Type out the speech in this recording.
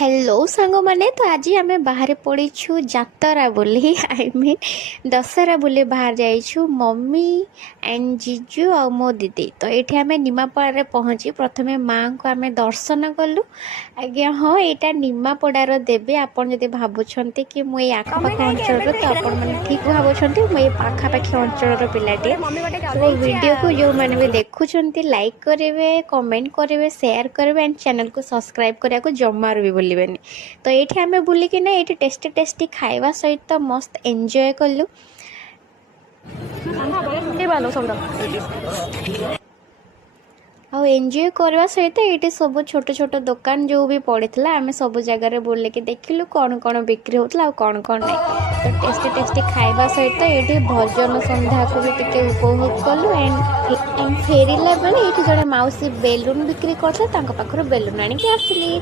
Hello सांग माने तो आज आम बाहर पड़ीछु जातरा बोली आई मीन दशहरा बोली बाहर जाइछु मम्मी एंड जीजू और मो दीदी तो ये आम निमापड़ा पहुँची प्रथमे माँ को आम दर्शन कलु आज्ञा हाँ यहाँ निमापड़ार देवी आपड़ जब भावुंट कि मुझे आखपाख अंचल तो आपण मैंने ठीक भावुंट मुझे पाखापाखि अंचल पिलाटे तो वीडियो को जो मैंने भी देखुंट लाइक करेंगे कमेंट करेंगे शेयर करेंगे एंड चैनल को सब्सक्राइब करने को जमार भी भूलिबेनि। तो ये आम बुलिकिना ये टेस्टी टेस्टी खाଇବା सहित मस्त एंजॉय कलु एंजॉय करवा सहित ये सब छोट छोट दुकान जो भी पड़ता आम सब जगह बुलिक देखिलु कौन कौन बिक्री होता कौन कौन नहीं तो टेस्टी टेस्टी खाଇବା सहित ये भजन संध्या को भी टिके उपभोग कलु एंड फेरला बेले ये जड़े माउसी बेलून बिक्री करता बेलून आनिक आसिली।